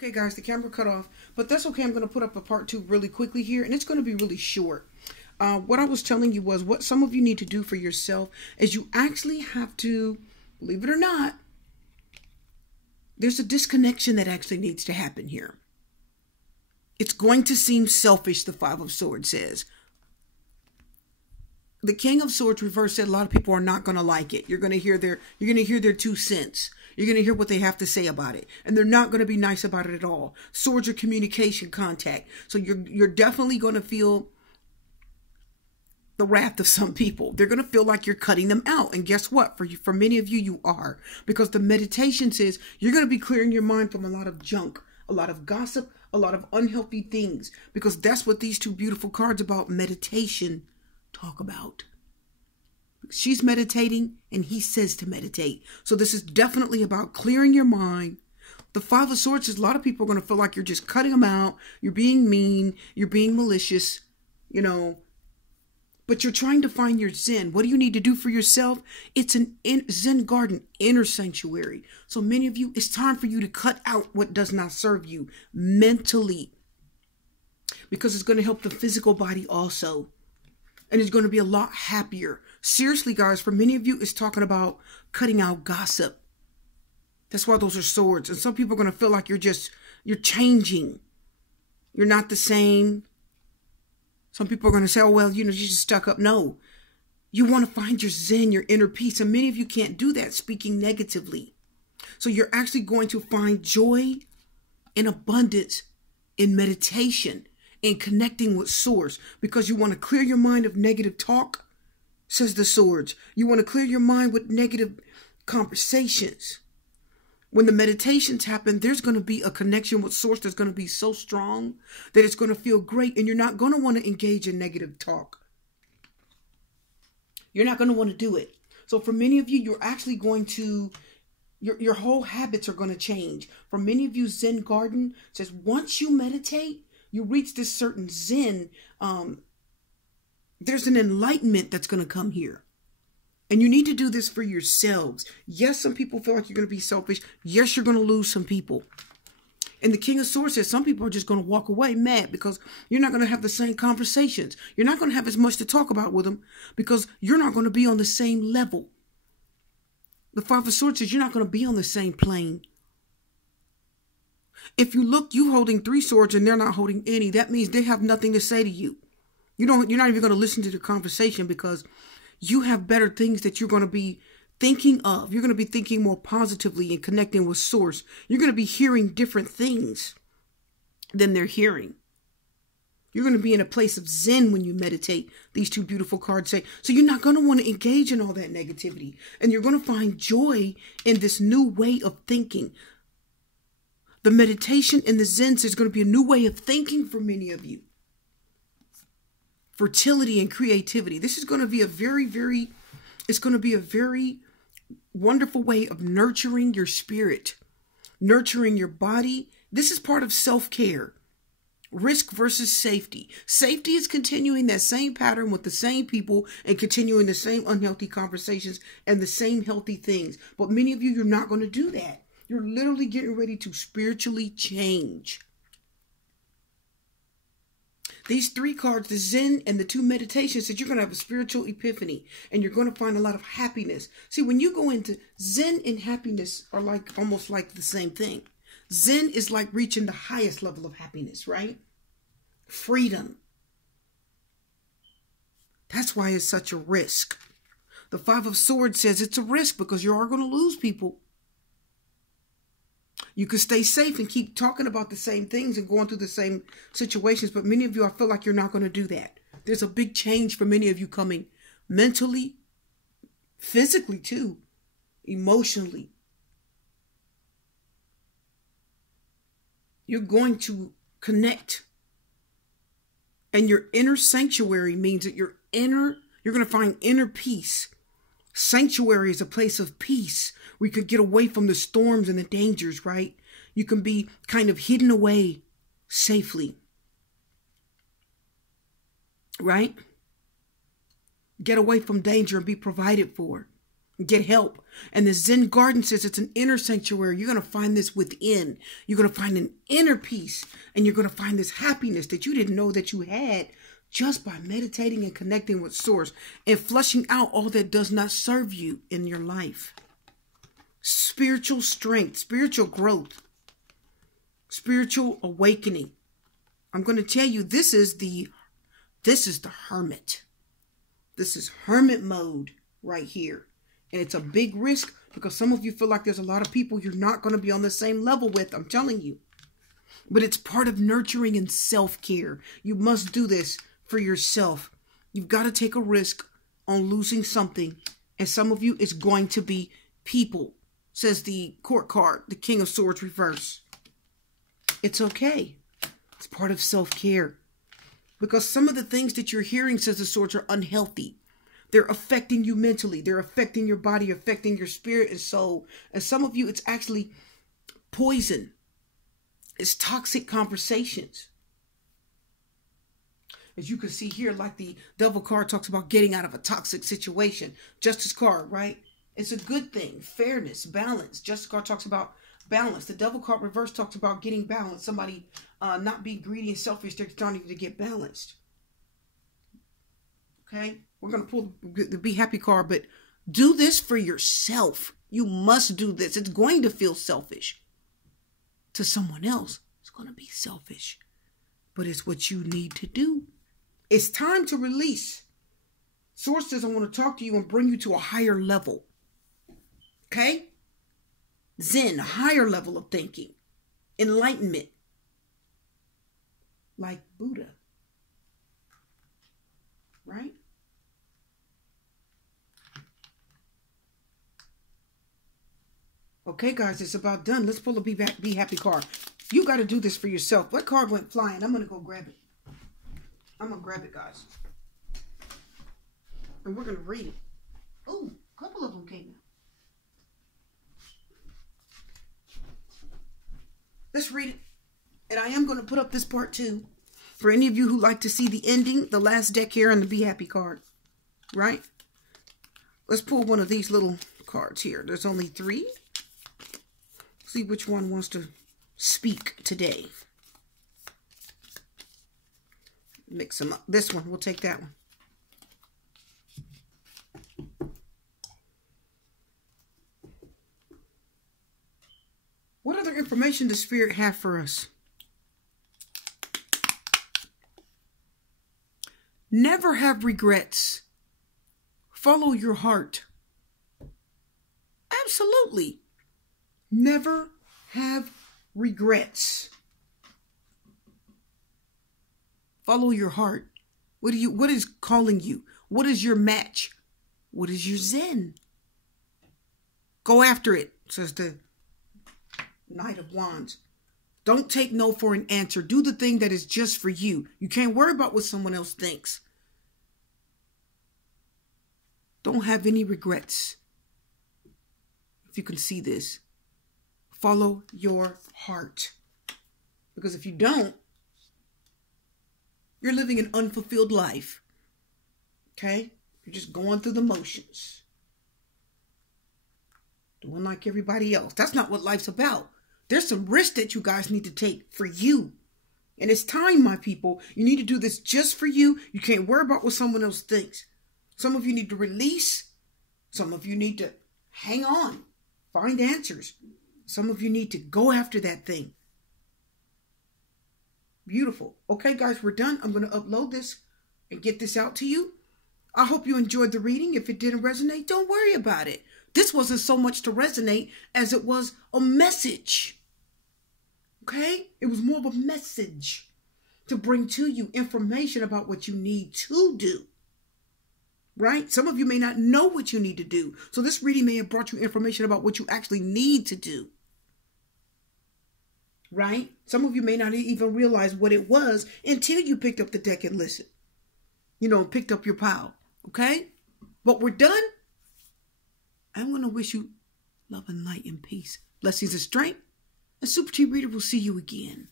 Okay, guys, the camera cut off, but that's okay. I'm going to put up a part two really quickly here, and it's going to be really short. What I was telling you was what some of you need to do for yourself is you actually have to, believe it or not, there's a disconnection that actually needs to happen here. It's going to seem selfish, the Five of Swords says. The King of Swords reverse said a lot of people are not going to like it. You're going to hear their 2 cents. You're going to hear what they have to say about it. And they're not going to be nice about it at all. Swords are communication contact. So you're definitely going to feel the wrath of some people. They're going to feel like you're cutting them out. And guess what? For many of you, you are. Because the meditation says you're going to be clearing your mind from a lot of junk, a lot of gossip, a lot of unhealthy things. Because that's what these 2 beautiful cards about meditation talk about. She's meditating and he says to meditate. So this is definitely about clearing your mind. The Five of Swords is a lot of people are going to feel like you're just cutting them out. You're being mean. You're being malicious, but you're trying to find your Zen. What do you need to do for yourself? It's an Zen garden, inner sanctuary. So many of you, it's time for you to cut out what does not serve you mentally, because it's going to help the physical body also. And it's going to be a lot happier. Seriously, guys, for many of you, it's talking about cutting out gossip. That's why those are swords. And some people are going to feel like you're changing. You're not the same. Some people are going to say, oh, well, you're just stuck up. No, you want to find your Zen, your inner peace. And many of you can't do that speaking negatively. So you're actually going to find joy and abundance in meditation and connecting with Source, because you want to clear your mind of negative talk, says the Swords. You want to clear your mind with negative conversations. When the meditations happen, there's going to be a connection with Source that's going to be so strong that it's going to feel great, and you're not going to want to engage in negative talk. You're not going to want to do it. So for many of you, you're actually going to, your whole habits are going to change. For many of you, Zen Garden says once you meditate, you reach this certain Zen, there's an enlightenment that's going to come here. And you need to do this for yourselves. Yes, some people feel like you're going to be selfish. Yes, you're going to lose some people. And the King of Swords says some people are just going to walk away mad because you're not going to have the same conversations. You're not going to have as much to talk about with them because you're not going to be on the same level. The Five of Swords says you're not going to be on the same plane. If you look, you holding 3 swords and they're not holding any. That means they have nothing to say to you. You're not even going to listen to the conversation because you have better things that you're going to be thinking of. You're going to be thinking more positively and connecting with Source. You're going to be hearing different things than they're hearing. You're going to be in a place of Zen when you meditate, these 2 beautiful cards say. So you're not going to want to engage in all that negativity. And you're going to find joy in this new way of thinking. The meditation and the Zen is going to be a new way of thinking for many of you. Fertility and creativity. This is going to be it's going to be a very wonderful way of nurturing your spirit, nurturing your body. This is part of self-care. Risk versus safety. Safety is continuing that same pattern with the same people and continuing the same unhealthy conversations and the same healthy things. But many of you, you're not going to do that. You're literally getting ready to spiritually change. These 3 cards, the Zen and the 2 meditations, said you're going to have a spiritual epiphany and you're going to find a lot of happiness. See, when you go into Zen and happiness are almost like the same thing. Zen is like reaching the highest level of happiness, right? Freedom. That's why it's such a risk. The Five of Swords says it's a risk because you are going to lose people. You could stay safe and keep talking about the same things and going through the same situations. But many of you, I feel like you're not going to do that. There's a big change for many of you coming mentally, physically too, emotionally. You're going to connect. And your inner sanctuary means that you're going to find inner peace. Sanctuary is a place of peace. We could get away from the storms and the dangers, right? You can be kind of hidden away safely. Right? Get away from danger and be provided for. Get help. And the Zen garden says it's an inner sanctuary. You're going to find this within. You're going to find an inner peace. And you're going to find this happiness that you didn't know that you had just by meditating and connecting with Source and flushing out all that does not serve you in your life. Spiritual strength, spiritual growth, spiritual awakening. I'm going to tell you, this is the hermit. This is hermit mode right here. And it's a big risk because some of you feel like there's a lot of people you're not going to be on the same level with. I'm telling you. But it's part of nurturing and self-care. You must do this for yourself. You've got to take a risk on losing something. And some of you, it's going to be people, says the court card, the King of Swords reverse. It's okay. It's part of self-care. Because some of the things that you're hearing, says the Swords, are unhealthy. They're affecting you mentally. They're affecting your body, affecting your spirit and soul. And some of you, it's actually poison. It's toxic conversations. As you can see here, like the Devil card talks about getting out of a toxic situation. Justice card, right? It's a good thing. Fairness, balance. Justice card talks about balance. The Devil card reverse talks about getting balance. Somebody not being greedy and selfish. They're starting to get balanced. Okay? We're going to pull the Be Happy card, but do this for yourself. You must do this. It's going to feel selfish. To someone else, it's going to be selfish. But it's what you need to do. It's time to release. Source says, I want to talk to you and bring you to a higher level. Okay? Zen, a higher level of thinking. Enlightenment. Like Buddha. Right? Okay, guys, it's about done. Let's pull a Be Happy card. You got to do this for yourself. What card went flying? I'm going to go grab it. I'm going to grab it, guys. And we're going to read it. Oh, a couple of them came out. Let's read it. And I am going to put up this part too. For any of you who like to see the ending, the last deck here and the Be Happy card. Right? Let's pull one of these little cards here. There's only 3. See which one wants to speak today. Mix them up. This one, we'll take that one. What other information does Spirit have for us? Never have regrets. Follow your heart. Absolutely. Never have regrets. Follow your heart. What is calling you? What is your match? What is your Zen? Go after it, says the Knight of Wands. Don't take no for an answer. Do the thing that is just for you. You can't worry about what someone else thinks. Don't have any regrets. If you can see this. Follow your heart. Because if you don't, you're living an unfulfilled life. Okay? You're just going through the motions. Doing like everybody else. That's not what life's about. There's some risk that you guys need to take for you. And it's time, my people. You need to do this just for you. You can't worry about what someone else thinks. Some of you need to release. Some of you need to hang on. Find answers. Some of you need to go after that thing. Beautiful. Okay, guys, we're done. I'm going to upload this and get this out to you. I hope you enjoyed the reading. If it didn't resonate, don't worry about it. This wasn't so much to resonate as it was a message. Okay? It was more of a message to bring to you information about what you need to do. Right? Some of you may not know what you need to do. So this reading may have brought you information about what you actually need to do. Right? Some of you may not even realize what it was until you picked up the deck and listened. You know, picked up your pile. Okay? But we're done. I'm going to wish you love and light and peace. Blessings and strength. And Super T Reader will see you again.